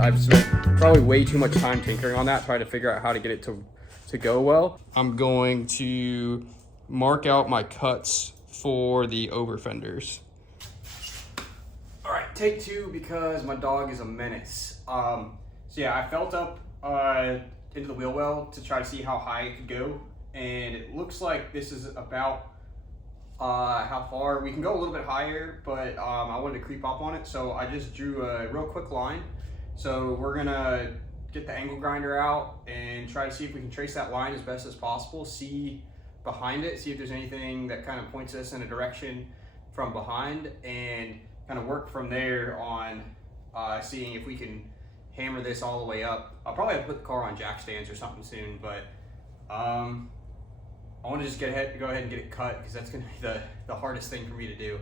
I've spent probably way too much time tinkering on that, trying to figure out how to get it to go well. I'm going to mark out my cuts for the over fenders. All right, take two because my dog is a menace. So yeah, I felt up into the wheel well to try to see how high it could go, and it looks like this is about how far. We can go a little bit higher, but I wanted to creep up on it, so I just drew a real quick line. So we're gonna get the angle grinder out and try to see if we can trace that line as best as possible, see behind it, see if there's anything that kind of points us in a direction from behind, and kind of work from there on seeing if we can hammer this all the way up. I'll probably have to put the car on jack stands or something soon, but I want to just go ahead and get it cut, because that's going to be the hardest thing for me to do.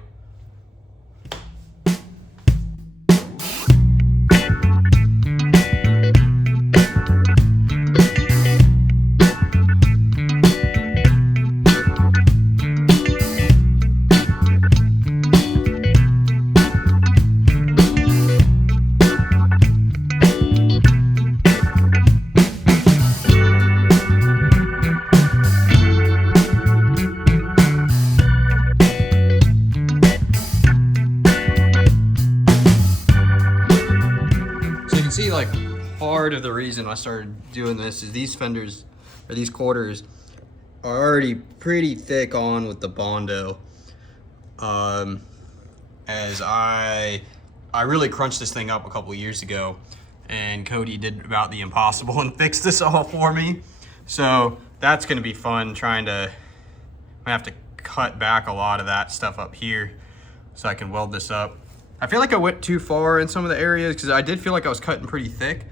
See, like, part of the reason I started doing this is these fenders, or these quarters, are already pretty thick on with the Bondo. As I really crunched this thing up a couple years ago, and Cody did about the impossible and fixed this all for me. So that's gonna be fun, I have to cut back a lot of that stuff up here so I can weld this up. I feel like I went too far in some of the areas because I did feel like I was cutting pretty thick,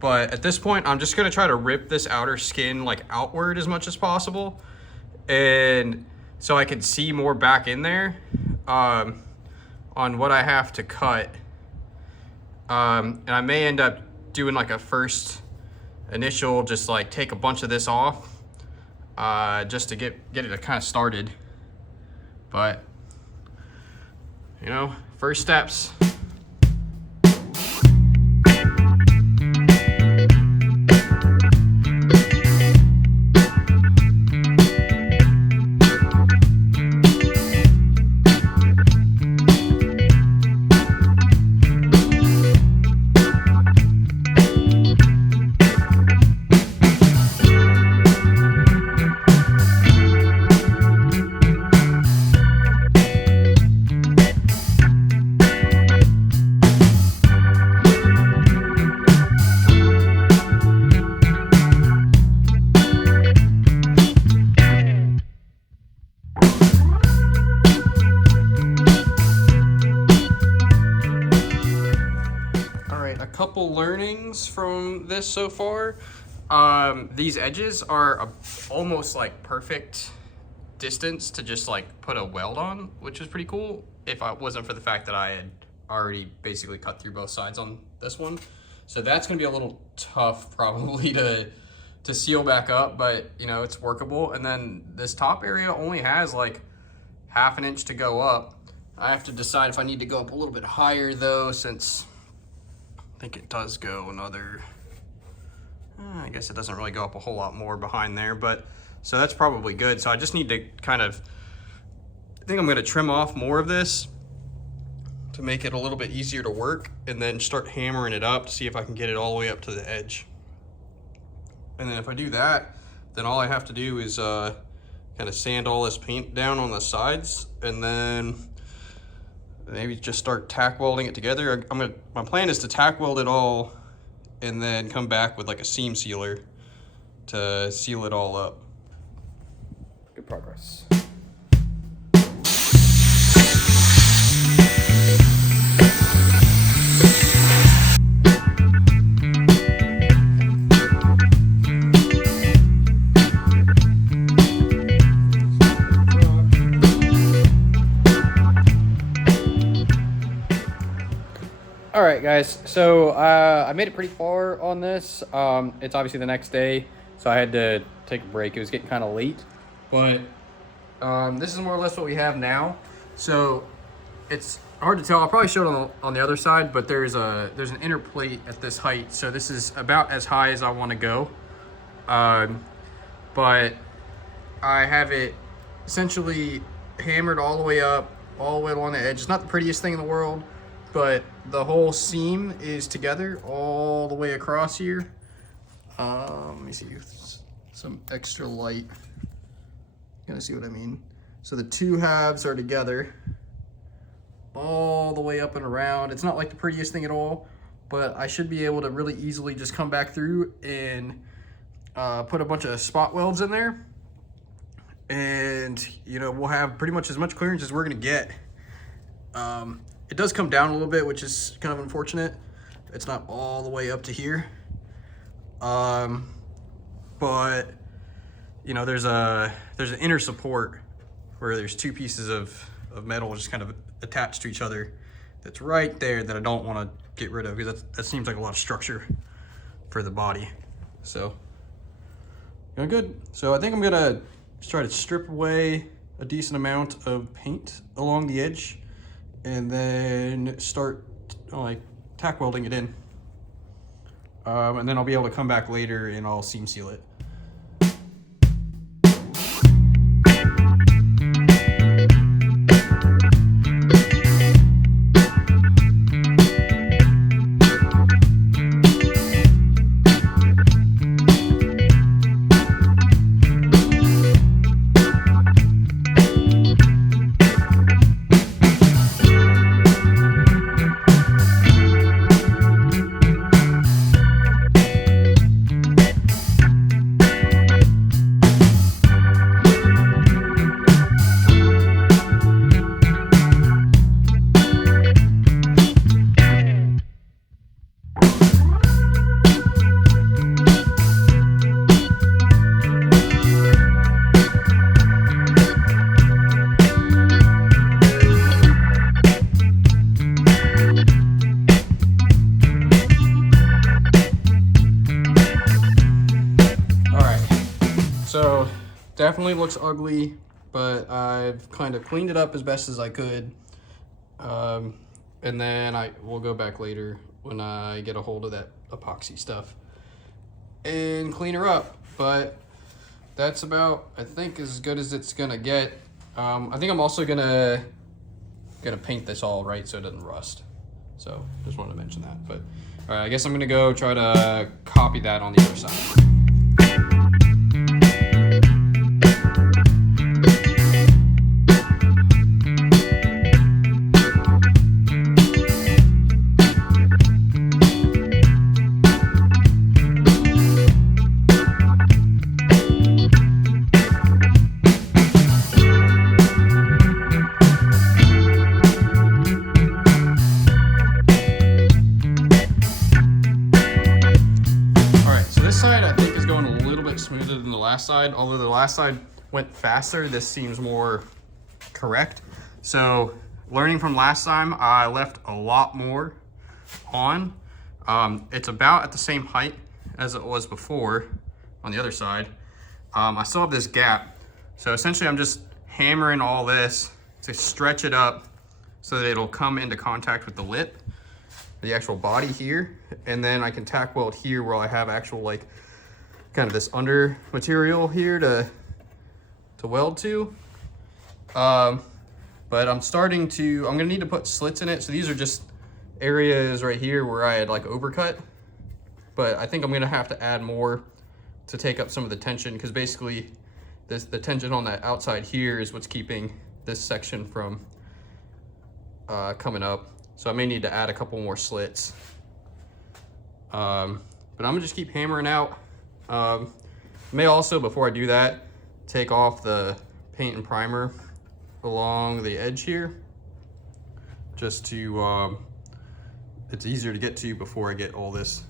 but at this point I'm just gonna try to rip this outer skin like outward as much as possible, and so I can see more back in there on what I have to cut. And I may end up doing like a first initial, just like take a bunch of this off just to get it kind of started. But you know, first steps. Couple learnings from this so far. These edges are almost like perfect distance to just like put a weld on, which is pretty cool, if it wasn't for the fact that I had already basically cut through both sides on this one. So that's gonna be a little tough probably to seal back up, but you know, it's workable. And then this top area only has like ½ inch to go up. I have to decide if I need to go up a little bit higher though, since I think it does go another, I guess it doesn't really go up a whole lot more behind there, but so that's probably good. So I just need to kind of, I think I'm gonna trim off more of this to make it a little bit easier to work, and then start hammering it up to see if I can get it all the way up to the edge. And then if I do that, then all I have to do is kind of sand all this paint down on the sides, and then maybe just start tack welding it together. My plan is to tack weld it all and then come back with like a seam sealer to seal it all up. Good progress. All right, guys, so I made it pretty far on this. It's obviously the next day, so I had to take a break. It was getting kind of late, but this is more or less what we have now. So it's hard to tell. I'll probably show it on the other side, but there's an inner plate at this height. So this is about as high as I want to go. But I have it essentially hammered all the way up, all the way along the edge. It's not the prettiest thing in the world, but the whole seam is together all the way across here. Let me see, some extra light. You gotta see what I mean. So the two halves are together all the way up and around. It's not like the prettiest thing at all, but I should be able to really easily just come back through and put a bunch of spot welds in there. And, you know, we'll have pretty much as much clearance as we're gonna get. It does come down a little bit, which is kind of unfortunate. It's not all the way up to here. But you know, there's an inner support where there's two pieces of metal just kind of attached to each other that's right there that I don't want to get rid of, because that seems like a lot of structure for the body. So going good. So I think I'm gonna try to strip away a decent amount of paint along the edge and then start like tack welding it in. And then I'll be able to come back later and I'll seam seal it. So definitely looks ugly, but I've kind of cleaned it up as best as I could. And then we'll go back later when I get a hold of that epoxy stuff and clean her up. But that's about, I think, as good as it's gonna get. I think I'm also gonna paint this all right so it doesn't rust. So just wanted to mention that. But all right, I guess I'm gonna go try to copy that on the other side. Smoother than the last side, although the last side went faster. This seems more correct. So learning from last time, I left a lot more on. It's about at the same height as it was before on the other side. I still have this gap, so essentially I'm just hammering all this to stretch it up so that it'll come into contact with the lip, the actual body here, and then I can tack weld here where I have actual like kind of this under material here to weld to. But I'm gonna need to put slits in it. So these are just areas right here where I had like overcut, but I think I'm gonna have to add more to take up some of the tension, because basically the tension on that outside here is what's keeping this section from coming up. So I may need to add a couple more slits. But I'm gonna just keep hammering out. May also, before I do that, take off the paint and primer along the edge here, just to, it's easier to get to before I get all this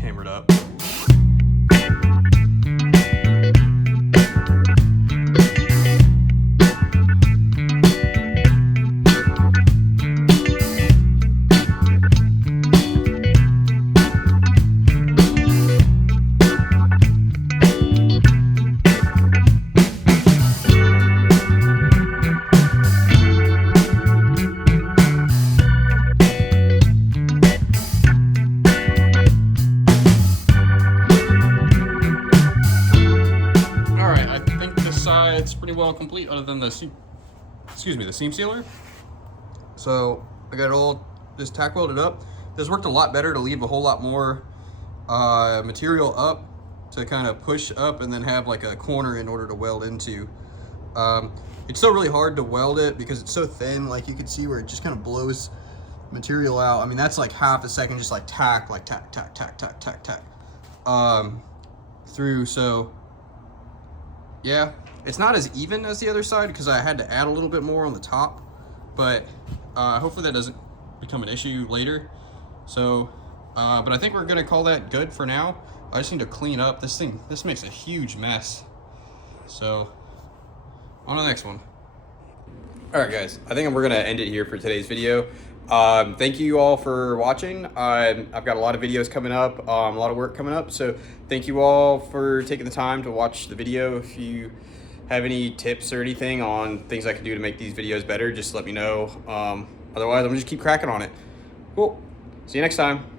hammered up. well complete other than the seam, the seam sealer. So I got it all just tack welded up. This worked a lot better to leave a whole lot more material up to kind of push up and then have like a corner in order to weld into. It's still really hard to weld it because it's so thin. Like you can see where it just kind of blows material out. I mean, that's like half a second, just like tack, through. So yeah, it's not as even as the other side because I had to add a little bit more on the top, but hopefully that doesn't become an issue later. So, but I think we're gonna call that good for now. I just need to clean up this thing. This makes a huge mess. So, on to the next one. All right, guys, I think we're gonna end it here for today's video. Thank you all for watching. I've got a lot of videos coming up, a lot of work coming up. So thank you all for taking the time to watch the video. If you have any tips or anything on things I can do to make these videos better, just let me know. Otherwise, I'm gonna just keep cracking on it. Cool. See you next time.